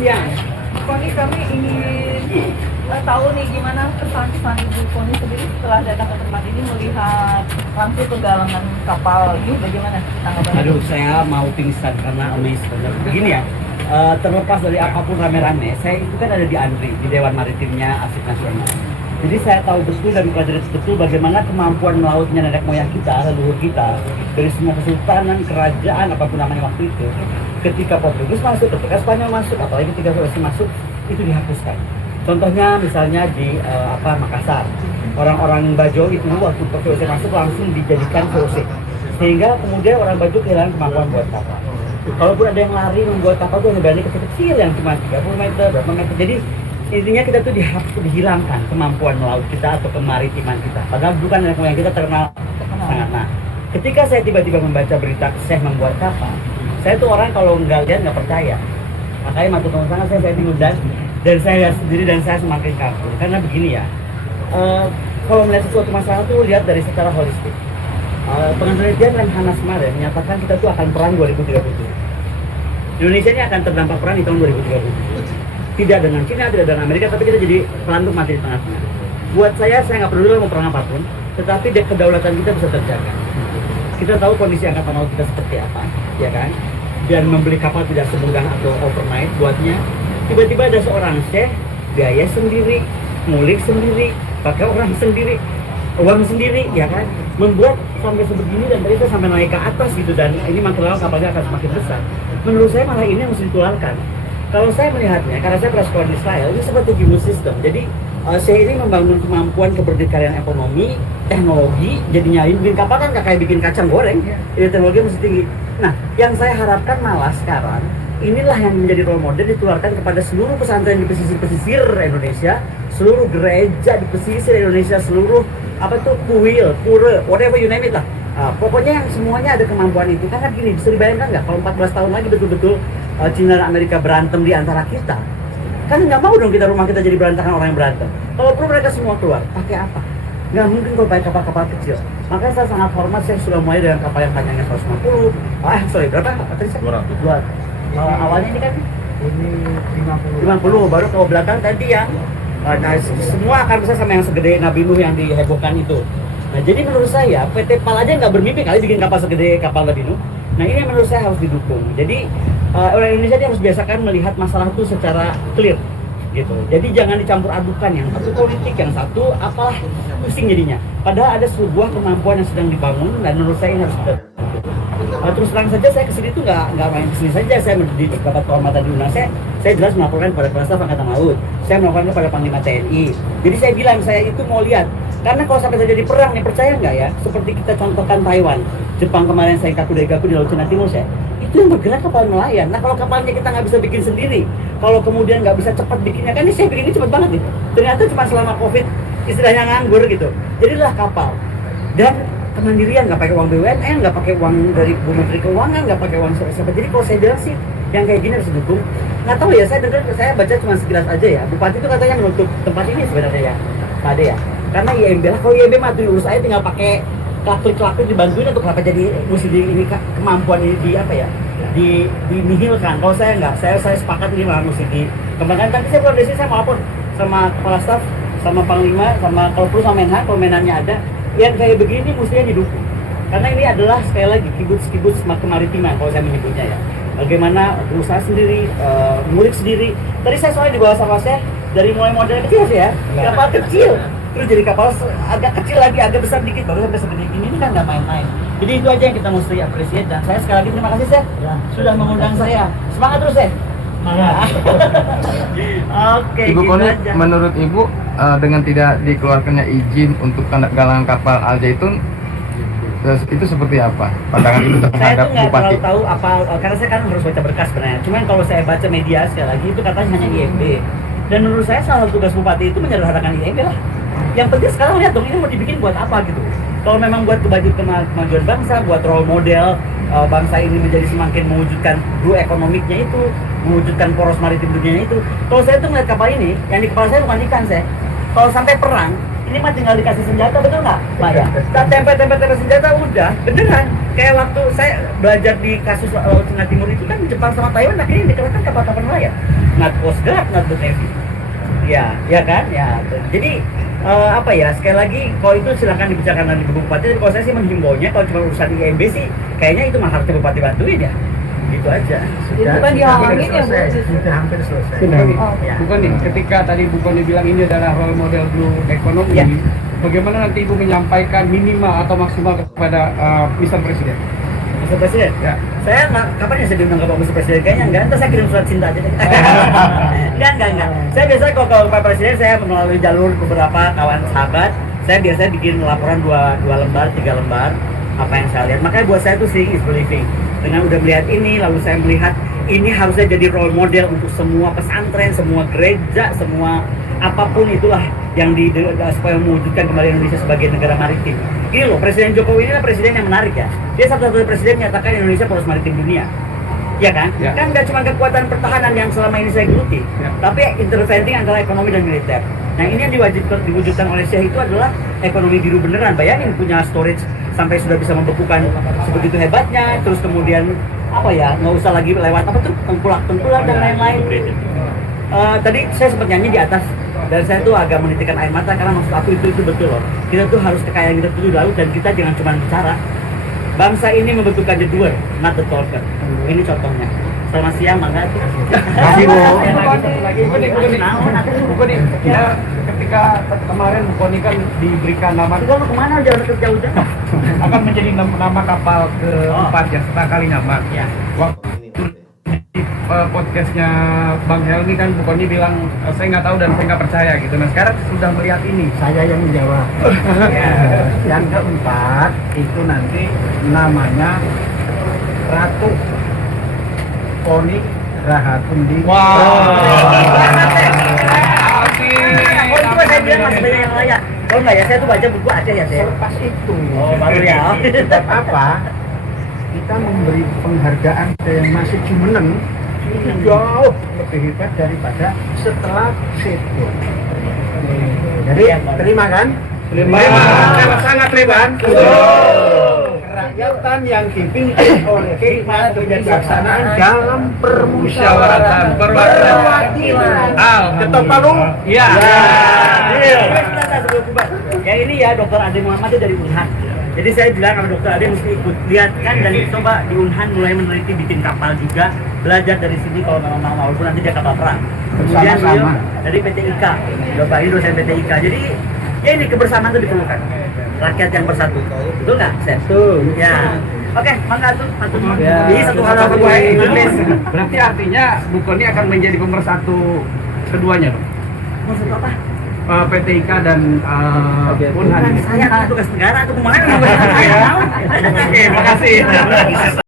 siang. Koni, kami ingin tahu nih gimana kesan-kesan Ibu Koni sendiri setelah datang ke tempat ini melihat langsung penggalangan kapal ini, bagaimana tanggapan? Aduh, saya mau pingsan karena amazed banget. Begini ya, terlepas dari apapun rame-rame, saya itu kan ada di ANRI, di Dewan Maritimnya Arsip Nasional. Jadi saya tahu betul dan mempelajari betul bagaimana kemampuan melautnya nenek moyang kita, leluhur kita, dari semua kesultanan, kerajaan, apapun namanya waktu itu. Ketika Portugis masuk, ketika Spanyol masuk, apalagi ketika Sulawesi masuk, itu dihapuskan. Contohnya misalnya di Makassar, orang-orang Bajo itu waktu Sulawesi masuk langsung dijadikan VOC, sehingga kemudian orang Bajo kehilangan kemampuan buat kapal. Kalaupun ada yang lari membuat kapal itu hanya berani kecil-kecil yang cuma 30 meter, berapa meter. Jadi intinya kita tuh dihilangkan kemampuan melaut kita atau kemaritiman kita. Padahal bukan nenek moyang kita terkenal sangat. Nah, ketika saya tiba-tiba membaca berita Syekh membuat kapal, saya tuh orang kalau nggak lihat nggak percaya. Makanya matur nuwun sangat saya bingung dan saya lihat sendiri dan saya semakin kagum. Karena begini ya, kalau melihat sesuatu masalah tuh lihat dari secara holistik. Penelitian Lemhanas kemarin menyatakan kita tuh akan perang 2030. Indonesia ini akan terdampak perang di tahun 2030. Tidak dengan Cina, tidak dengan Amerika, tapi kita jadi pelantuk mati di tengah-tengah. Buat saya nggak peduli mau perang apapun, tetapi kedaulatan kita bisa terjaga. Kita tahu kondisi angkatan laut kita seperti apa, ya kan? Dan membeli kapal tidak semudah atau overnight buatnya. Tiba-tiba ada seorang syekh, biaya sendiri, ngulik sendiri, pakai orang sendiri, uang sendiri, ya kan? Membuat sampai sebegini dan tadi saya sampai naik ke atas gitu, dan ini makin lama kapalnya akan semakin besar. Menurut saya malah ini yang mesti ditularkan. Kalau saya melihatnya, karena saya pernah sekolah di Israel, ini seperti gimbal system. Jadi saya ini membangun kemampuan keberdikarian ekonomi, teknologi, jadinya bikin kapal kan nggak kayak bikin kacang goreng, jadi teknologi mesti tinggi. Nah, yang saya harapkan malah sekarang, inilah yang menjadi role model ditularkan kepada seluruh pesantren di pesisir Indonesia, seluruh gereja di pesisir Indonesia, seluruh kuil, pura, whatever you name it lah. Pokoknya yang semuanya ada kemampuan itu. Karena gini, bisa dibayangkan nggak kalau 14 tahun lagi betul-betul Cina dan Amerika berantem di antara kita, kan nggak mau dong kita rumah kita jadi berantakan orang yang berantem. Kalau perlu mereka semua keluar, pakai apa? Nggak mungkin kalau pakai kapal-kapal kecil. Makanya saya sangat hormat, saya sudah mulai dengan kapal yang panjangnya 150. Berapa? Tadi saya? 200. Awalnya ini kan? Ini 50, baru ke belakang tadi yang semua akan bisa sama yang segede Nabi Nuh yang dihebohkan itu. Nah, jadi menurut saya PT PAL aja nggak bermimpi kali bikin kapal segede kapal Nabi Nuh. Nah, ini menurut saya harus didukung. Jadi orang Indonesia dia harus biasakan melihat masalah itu secara clear gitu. Jadi jangan dicampur adukan, yang satu politik, yang satu apalah, pusing jadinya. Padahal ada sebuah kemampuan yang sedang dibangun dan menurut saya ini harus terus terang saja saya kesini tuh nggak main kesini saja. Saya mendapat kehormatan diundang. Saya jelas melaporkan pada Kepala Staf Angkatan Laut. Saya melaporkan kepada Panglima TNI. Jadi saya bilang saya itu mau lihat. Karena kalau sampai terjadi perang, nih percaya nggak ya? Seperti kita contohkan Taiwan, Jepang kemarin saya Kakudegaku di Laut Cina Timur saya. Itu yang bergerak kapal nelayan. Nah kalau kapalnya kita nggak bisa bikin sendiri, kalau kemudian nggak bisa cepat bikinnya, kan ini saya bikin ini cepat banget nih. Ternyata cuma selama COVID istilahnya nganggur gitu. Jadilah kapal. Dan kemandirian, nggak pakai uang BUMN, nggak pakai uang dari Bu Menteri Keuangan, nggak pakai uang siapa. Jadi kalau saya bilang sih, yang kayak gini harus didukung. Nggak tahu ya, saya dengar, saya baca cuma sekilas aja ya. Bupati itu katanya menutup tempat ini sebenarnya ya, Pak Ade ya. Karena IMB lah, kalau IMB mah urus saya tinggal pakai klaklik dibantuin atau kenapa jadi mesti ini kemampuan ini dinihilkan. Kalau saya nggak, saya sepakat ini malah mesti dikembangkan. Tapi saya dari sini saya mau lapor sama Kepala Staf, sama Panglima, sama kalau perlu sama Menhan, kalau Menhannya ada. Yang kayak begini mestinya didukung. Karena ini adalah sekali lagi kibus kemaritiman kalau saya menyebutnya ya. Bagaimana berusaha sendiri, ngulik sendiri. Tadi saya soalnya di bawah sama saya dari mulai model kecil sih ya, kapal kecil. Terus jadi kapal agak kecil lagi, agak besar dikit, baru sampai segede ini kan nggak main-main. Jadi itu aja yang kita mesti appreciate, dan saya sekali lagi terima kasih Seth sudah mengundang saya. Semangat terus Seth. Oke. Ibu Koni, menurut Ibu dengan tidak dikeluarkannya izin untuk galangan kapal Al Zaitun itu seperti apa pandangan Ibu terhadap saya tuh nggak Bupati? terlalu tahu apa, karena saya kan harus baca berkas sebenarnya. Cuman kalau saya baca media sekali lagi itu katanya hanya IMB. Dan menurut saya salah satu tugas bupati itu menyederhanakan IMB lah. Yang penting sekarang lihat dong ini mau dibikin buat apa gitu. Kalau memang buat kemajuan bangsa, buat role model bangsa ini menjadi semakin mewujudkan blue ekonomiknya itu, mewujudkan poros maritim dunianya itu. Kalau saya tuh ngeliat kapal ini, yang di kepala saya bukan ikan saya. Kalau sampai perang, ini mah tinggal dikasih senjata, betul nggak Pak ya? Dan tempel senjata udah, beneran. Kayak waktu saya belajar di kasus Laut Tengah Timur itu kan Jepang sama Taiwan akhirnya dikerahkan kapal-kapal nelayan, not Coast Guard, not the Navy. Ya kan, ya. Jadi apa ya, sekali lagi kalau itu silakan dibicarakan dengan Ibu Bupati. Tapi kalau saya sih menghimbaunya kalau cuma urusan IMB sih, kayaknya itu mah harus Bupati bantuin ya. Gitu aja. Itu kan dihalangin ya Bu. Sudah hampir selesai. Sudah. Oh. Ya. Bukan nih, ketika tadi Bu Koni bilang ini adalah role model blue ekonomi, Ya. bagaimana nanti Ibu menyampaikan minimal atau maksimal kepada Mr. Presiden? Mr. Presiden? Ya. Saya nggak, kapan ya saya diundang ke Pak Mr. Presiden? Kayaknya enggak, ntar saya kirim surat cinta aja deh. Enggak. Saya biasanya kalau ke Pak Presiden, saya melalui jalur beberapa kawan sahabat, saya biasanya bikin laporan 2 lembar, 3 lembar, apa yang saya lihat. Makanya buat saya itu seeing is believing. Dengan udah melihat ini, lalu saya melihat ini harusnya jadi role model untuk semua pesantren, semua gereja, semua apapun itulah yang supaya mewujudkan kembali Indonesia sebagai negara maritim. Gini loh, Presiden Jokowi ini adalah presiden yang menarik ya. Dia satu-satunya presiden yang menyatakan Indonesia poros maritim dunia. Ya kan? Ya. Kan nggak cuma kekuatan pertahanan yang selama ini saya geluti, Ya. tapi interventing antara ekonomi dan militer. Yang ini yang diwujudkan oleh Syekh itu adalah ekonomi biru beneran. Bayangin punya storage sampai sudah bisa membekukan sebegitu hebatnya, terus kemudian apa ya, nggak usah lagi lewat apa tuh tengkulak dan lain-lain. Tadi saya sempat nyanyi di atas dan saya tuh agak menitikkan air mata karena maksud aku itu betul loh. Kita tuh harus kekayaan kita tuh di laut dan kita jangan cuma bicara. Bangsa ini membutuhkan the doer, not the talker. Ini contohnya. Selamat siang, Mangga. Makasih, Bu. Bu Koni, ya, ketika kemarin Bu Koni kan diberikan nama Itu lu kemana jangan jauh-jauh? akan menjadi nama kapal keempat ya setelah kali nama. Ya. Waktu di podcastnya Bang Helmi kan Bu Koni bilang saya nggak tahu dan saya nggak percaya gitu. Nah sekarang sudah melihat ini. Saya yang menjawab. Yang keempat itu nanti namanya Ratu Koni Rahatundi. Oh, itu kan saya bilang masih banyak yang layak. Oh enggak ya, saya tuh baca buku Aceh ya, saya. Pas itu. Oh, baru ya. Sebab apa? Kita memberi penghargaan ke yang masih jumeneng itu jauh lebih hebat daripada setelah setu. Jadi terima kan? Terima. Sangat terima. Kerakyatan yang dipimpin oleh hikmat kebijaksanaan dalam permusyawaratan perwakilan. Ketok palu? Iya. Ya ini ya Dr. Ade Muhammad itu dari Unhan. Jadi saya bilang sama Dr. Ade mesti ikut lihat kan dan coba di Unhan mulai meneliti bikin kapal juga, belajar dari sini kalau memang mau walaupun nanti dia kapal perang. Kemudian beliau dari PT IKA, Bapak ini dosen PT IKA. Jadi ya ini kebersamaan itu diperlukan. Rakyat yang bersatu. Betul nggak? Betul. Ya. Oke, mangga tuh. Ini satu hal yang baik. Berarti artinya Bu Koni akan menjadi pemersatu keduanya dong? Maksud apa? PT IKA dan Unhan. Saya tugas negara atau kemana? Oke, makasih.